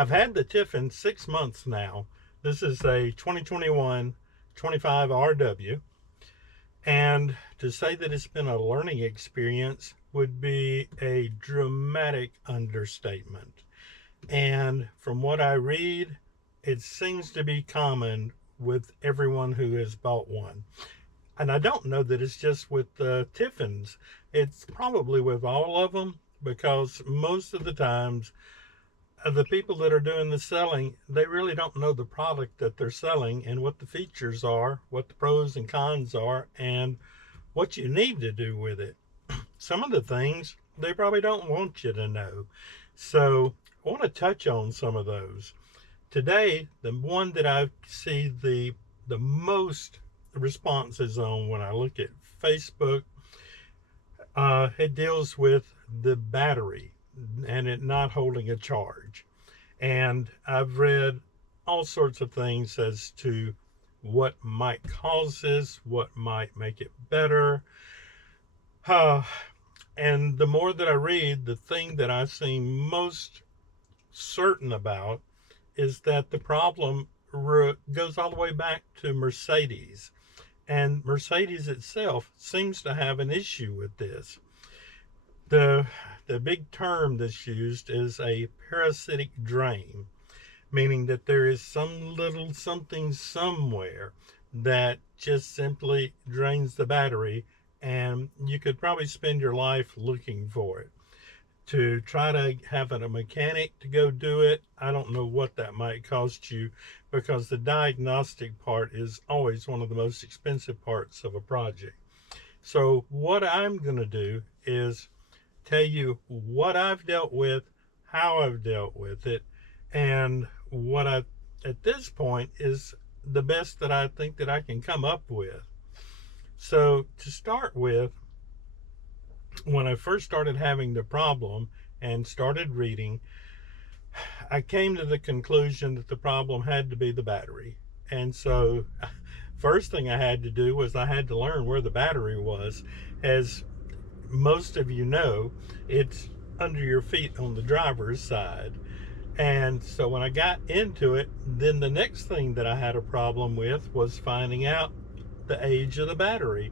I've had the Tiffin 6 months now. This is a 2021 25 RW. And to say that it's been a learning experience would be a dramatic understatement. And from what I read, it seems to be common with everyone who has bought one. And I don't know that it's just with the Tiffins. It's probably with all of them, because most of the times the people that are doing the selling, they really don't know the product that they're selling and what the features are, what the pros and cons are, and what you need to do with it. Some of the things they probably don't want you to know. So I want to touch on some of those. Today, the one that I see the most responses on when I look at Facebook, it deals with the battery and it not holding a charge. And I've read all sorts of things as to what might cause this, what might make it better. And the more that I read, the thing that I seem most certain about is that the problem goes all the way back to Mercedes. And Mercedes itself seems to have an issue with this. The big term that's used is a parasitic drain, meaning that there is some little something somewhere that just simply drains the battery, and you could probably spend your life looking for it. To try to have a mechanic to go do it, I don't know what that might cost you, because the diagnostic part is always one of the most expensive parts of a project. So what I'm going to do is tell you what I've dealt with, how I've dealt with it, and what I, at this point, is the best that I think that I can come up with. So to start with, when I first started having the problem and started reading, I came to the conclusion that the problem had to be the battery. And so first thing I had to do was I had to learn where the battery was. As most of you know, it's under your feet on the driver's side. And so when I got into it, then the next thing that I had a problem with was finding out the age of the battery.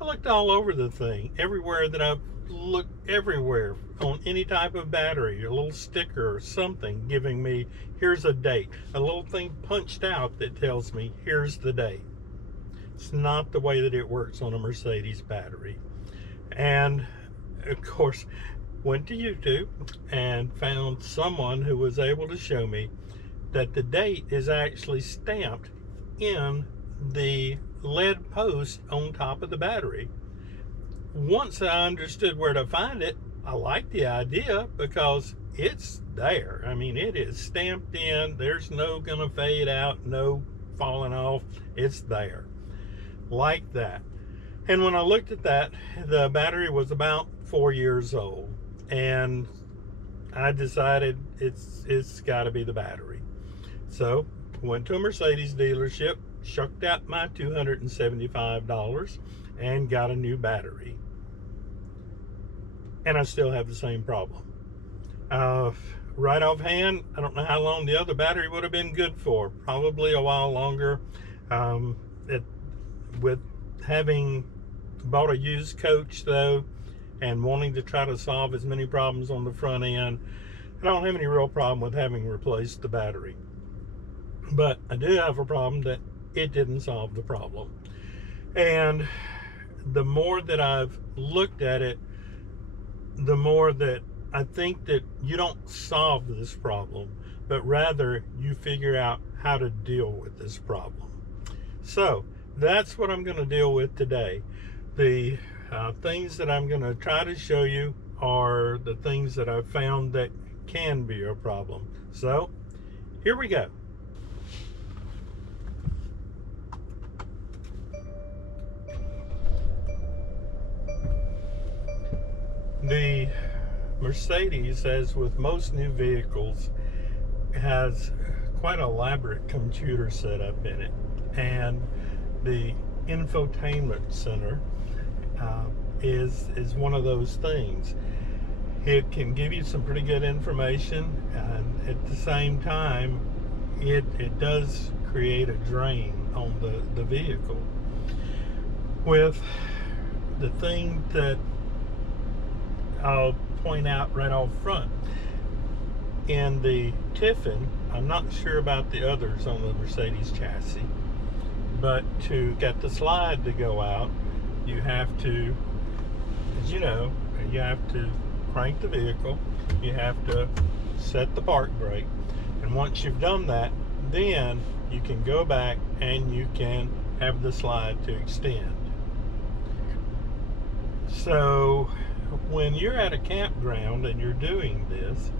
I looked all over the thing, everywhere that I've looked, everywhere on any type of battery, a little sticker or something giving me, here's a date, a little thing punched out that tells me here's the date. It's not the way that it works on a Mercedes battery. And of course, went to YouTube and found someone who was able to show me that the date is actually stamped in the lead post on top of the battery. Once I understood where to find it, I liked the idea because it's there. I mean, it is stamped in. There's no gonna fade out, no falling off. It's there, like that. And when I looked at that, the battery was about 4 years old, and I decided it's got to be the battery. So went to a Mercedes dealership, shucked out my $275, and got a new battery. And I still have the same problem. Right offhand, I don't know how long the other battery would have been good for. Probably a while longer. With having bought a used coach though, and wanting to try to solve as many problems on the front end, I don't have any real problem with having replaced the battery. But I do have a problem that it didn't solve the problem. And the more that I've looked at it, the more that I think that you don't solve this problem, but rather you figure out how to deal with this problem. So that's what I'm going to deal with today. The things that I'm going to try to show you are the things that I've found that can be a problem. So here we go. The Mercedes, as with most new vehicles, has quite an elaborate computer setup in it, and the infotainment center is one of those things. It can give you some pretty good information, and at the same time, it does create a drain on the vehicle. With the thing that I'll point out right off front, in the Tiffin, I'm not sure about the others on the Mercedes chassis, but to get the slide to go out, you have to, as you know, you have to crank the vehicle, you have to set the park brake, and once you've done that, then you can go back and you can have the slide to extend. So when you're at a campground and you're doing this,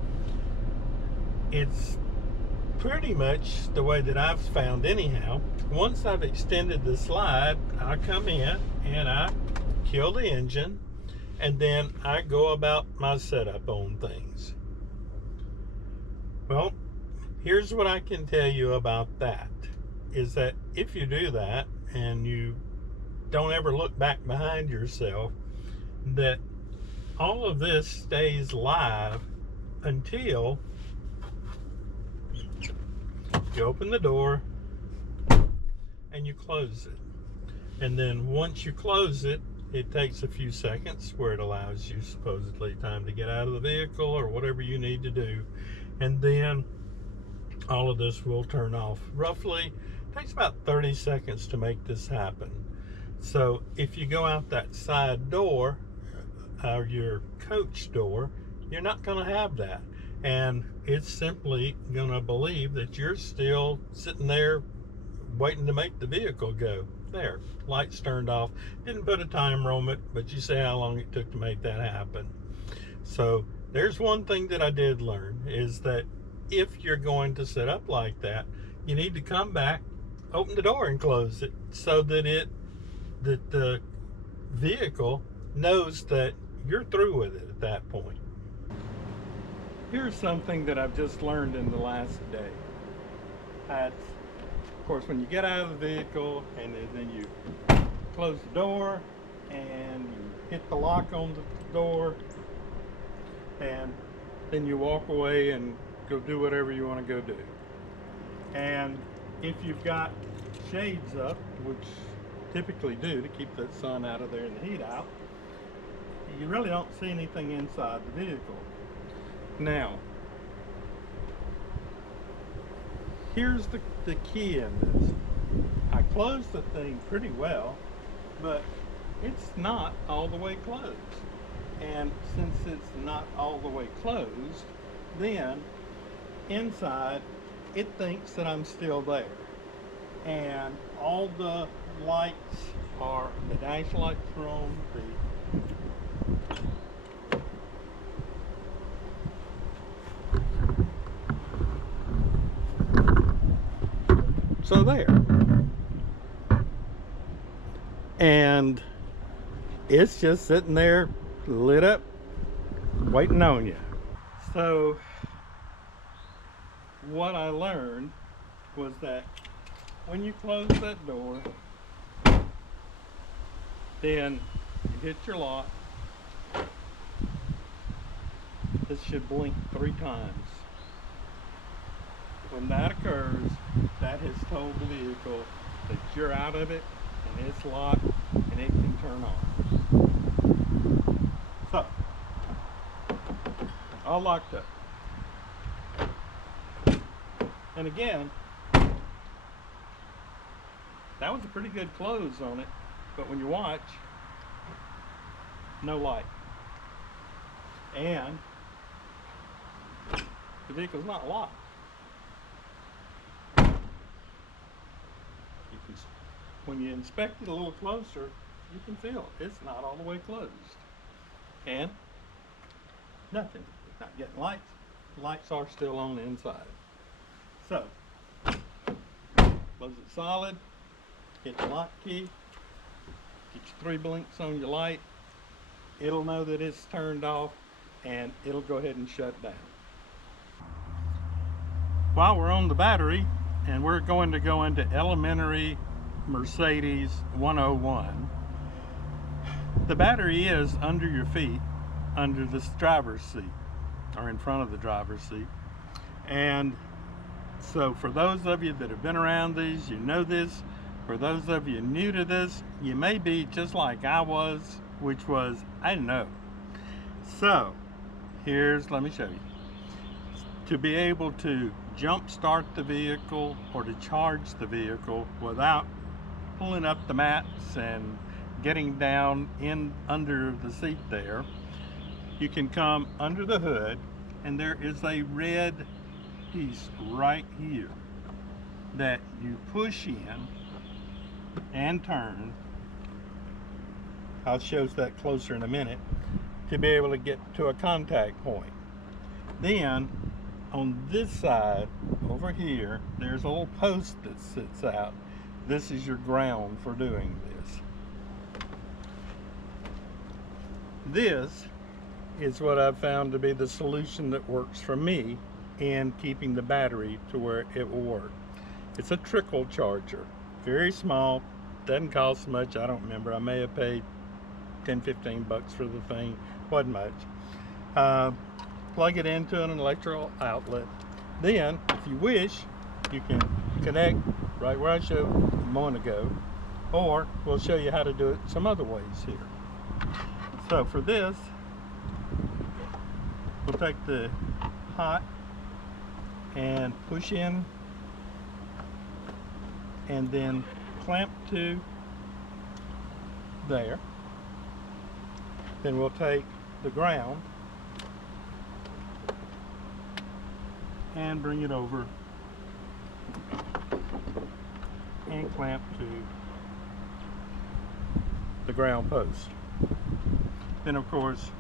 it's pretty much the way that I've found anyhow. Once I've extended the slide, I come in and I kill the engine, and then I go about my setup on things. Well, here's what I can tell you about that, is that if you do that and you don't ever look back behind yourself, that all of this stays live until you open the door and you close it. And then once you close it, it takes a few seconds where it allows you supposedly time to get out of the vehicle or whatever you need to do. And then all of this will turn off. Roughly, it takes about 30 seconds to make this happen. So if you go out that side door, or your coach door, you're not going to have that. And it's simply going to believe that you're still sitting there waiting to make the vehicle go. There, lights turned off. Didn't put a timer on it, but you see how long it took to make that happen. So there's one thing that I did learn, is that if you're going to set up like that, you need to come back, open the door and close it, so that the vehicle knows that you're through with it at that point. Here's something that I've just learned in the last day. That's, of course, when you get out of the vehicle and then you close the door and you hit the lock on the door, and then you walk away and go do whatever you want to go do. And if you've got shades up, which typically do to keep the sun out of there and the heat out, you really don't see anything inside the vehicle. Now, here's the key in this. I closed the thing pretty well, but it's not all the way closed. And since it's not all the way closed, then inside it thinks that I'm still there. And all the lights are, the dash lights are on, so there. And it's just sitting there lit up, waiting on you. So what I learned was that when you close that door, then you hit your lock. This should blink 3 times. When that occurs, that has told the vehicle that you're out of it and it's locked and it can turn on. So, all locked up. And again, that was a pretty good close on it, but when you watch, no light. And the vehicle's not locked. When you inspect it a little closer, you can feel it's not all the way closed. And nothing. It's not getting lights. Lights are still on the inside. So, close it solid, hit the lock key, get your 3 blinks on your light. It'll know that it's turned off, and it'll go ahead and shut down. While we're on the battery, and we're going to go into elementary Mercedes 101. The battery is under your feet, under this driver's seat, or in front of the driver's seat. And so for those of you that have been around these, you know this. For those of you new to this, you may be just like I was, which was, I didn't know. So let me show you. To be able to jump start the vehicle or to charge the vehicle without pulling up the mats and getting down in under the seat there, you can come under the hood, and there is a red piece right here that you push in and turn. I'll show that closer in a minute, to be able to get to a contact point. Then on this side over here, there's a little post that sits out. This is your ground for doing this. This is what I've found to be the solution that works for me in keeping the battery to where it will work. It's a trickle charger, very small, doesn't cost much. I don't remember, I may have paid 10-15 bucks for the thing, wasn't much. Plug it into an electrical outlet. Then, if you wish, you can connect right where I showed a moment ago, or we'll show you how to do it some other ways here. So for this, we'll take the hot and push in, and then clamp to there. Then we'll take the ground and bring it over and clamp to the ground post. Then of course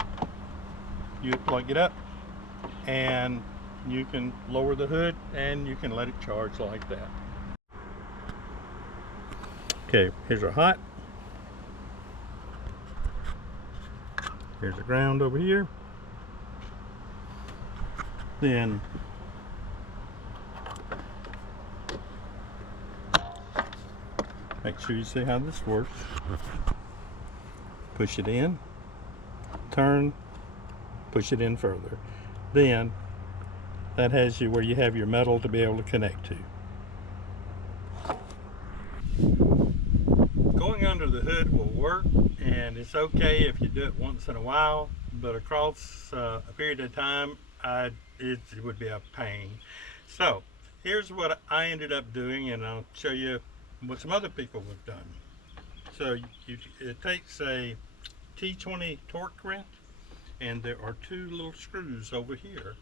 you plug it up and you can lower the hood and you can let it charge like that. Okay, here's our hot. Here's the ground over here. Then make sure you see how this works. Push it in, turn, push it in further. Then that has you where you have your metal to be able to connect to. Going under the hood will work, and it's okay if you do it once in a while, but across a period of time it would be a pain. So here's what I ended up doing, and I'll show you what some other people have done. So it takes a T20 torque wrench, and there are two little screws over here,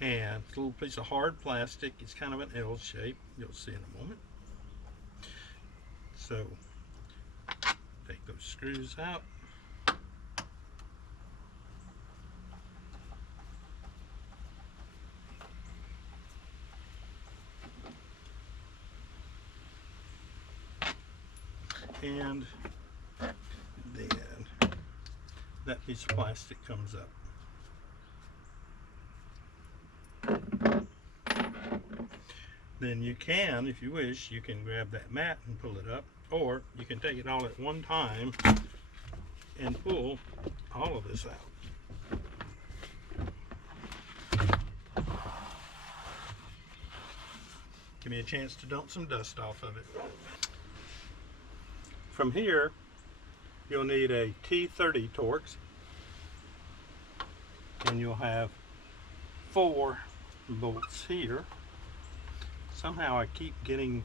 and it's a little piece of hard plastic. It's kind of an L shape, you'll see in a moment. So take those screws out, and then that piece of plastic comes up. Then you can, if you wish, you can grab that mat and pull it up, or you can take it all at one time and pull all of this out. Give me a chance to dump some dust off of it. From here, you'll need a T30 Torx, and you'll have 4 bolts here. Somehow I keep getting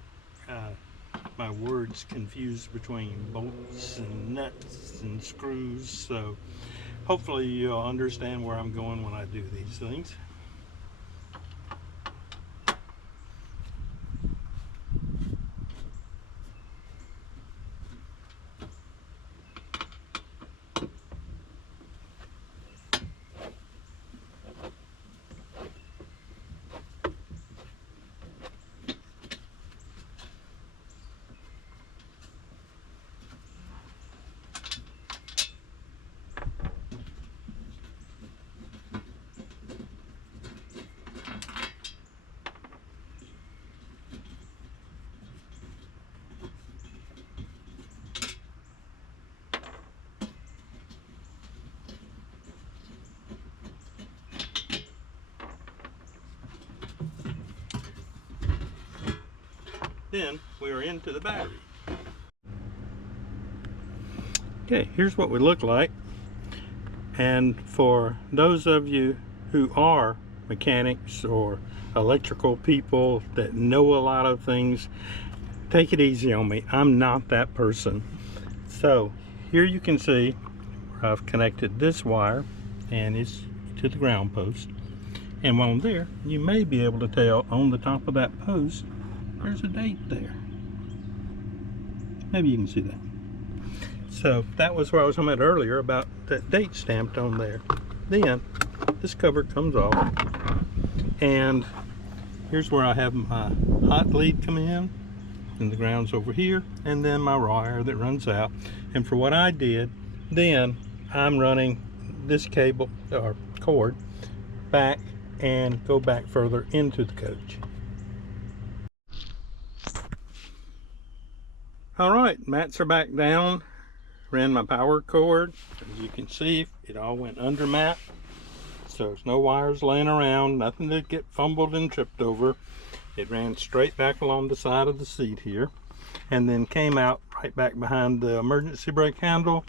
my words confused between bolts and nuts and screws, so hopefully you'll understand where I'm going when I do these things. then we are into the battery. Okay, here's what we look like. And for those of you who are mechanics or electrical people that know a lot of things, take it easy on me. I'm not that person. So here you can see where I've connected this wire, and it's to the ground post. And on there, you may be able to tell on the top of that post, there's a date there. Maybe you can see that. So that was what I was talking about earlier about that date stamped on there. Then this cover comes off, and here's where I have my hot lead coming in, and the ground's over here, and then my wire that runs out. And for what I did, then I'm running this cable or cord back and go back further into the coach. All right, mats are back down. Ran my power cord. As you can see, it all went under mat, so there's no wires laying around, nothing to get fumbled and tripped over. It ran straight back along the side of the seat here, and then came out right back behind the emergency brake handle,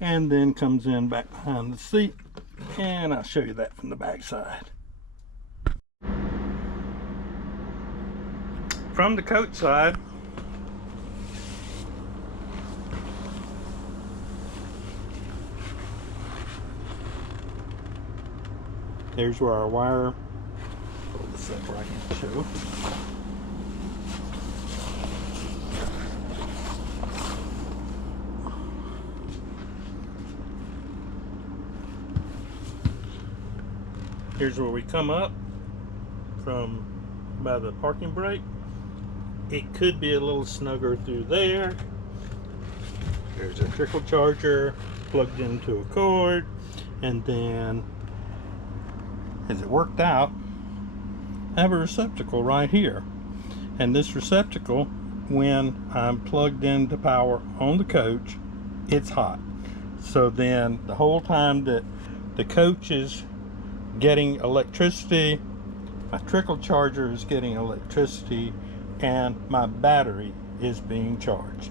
and then comes in back behind the seat, and I'll show you that from the back side. From the coach side, there's where our wire, pull this up where I can show. Here's where we come up from by the parking brake. It could be a little snugger through there. There's a trickle charger plugged into a cord, and then as it worked out, I have a receptacle right here. And this receptacle, when I'm plugged into power on the coach, it's hot. So then the whole time that the coach is getting electricity, my trickle charger is getting electricity, and my battery is being charged.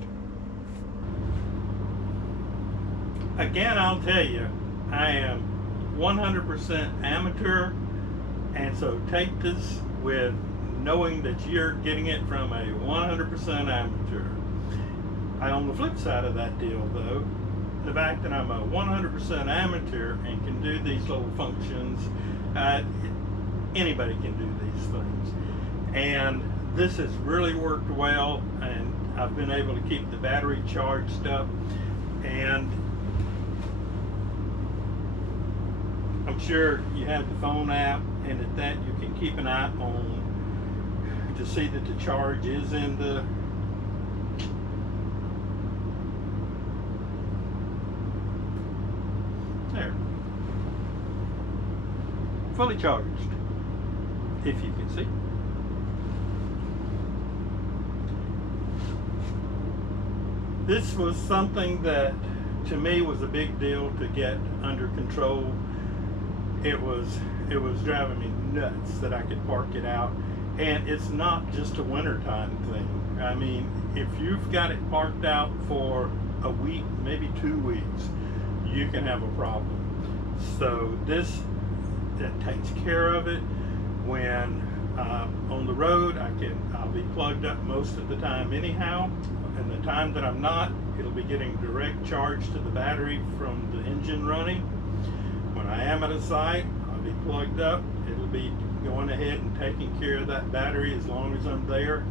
Again, I'll tell you, I am 100% amateur, and so take this with knowing that you're getting it from a 100% amateur. On the flip side of that deal, though, the fact that I'm a 100% amateur and can do these little functions, anybody can do these things. And this has really worked well, and I've been able to keep the battery charged up, and I'm sure you have the phone app, and at that you can keep an eye on to see that the charge is in the there, fully charged, if you can see. This was something that to me was a big deal to get under control. It was driving me nuts that I could park it out, and it's not just a wintertime thing. I mean, if you've got it parked out for a week, maybe 2 weeks, you can have a problem. So this, that takes care of it. When on the road, I'll be plugged up most of the time anyhow, and the time that I'm not, it'll be getting direct charge to the battery from the engine running. When I am at a site, I'll be plugged up. It'll be going ahead and taking care of that battery as long as I'm there.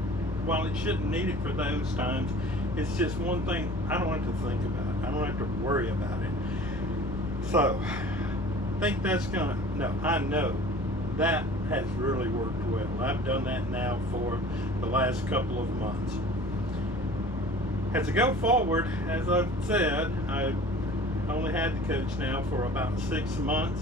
While it shouldn't need it for those times, it's just one thing I don't have to think about. I don't have to worry about it. So, I think that's I know that has really worked well. I've done that now for the last couple of months. As I go forward, as I've said, I've only had the coach now for about 6 months.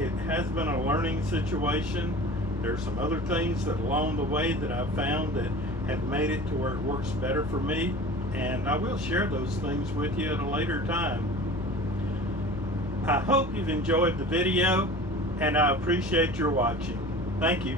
It has been a learning situation. There's some other things that along the way that I've found that have made it to where it works better for me, and I will share those things with you at a later time. I hope you've enjoyed the video, and I appreciate your watching. Thank you.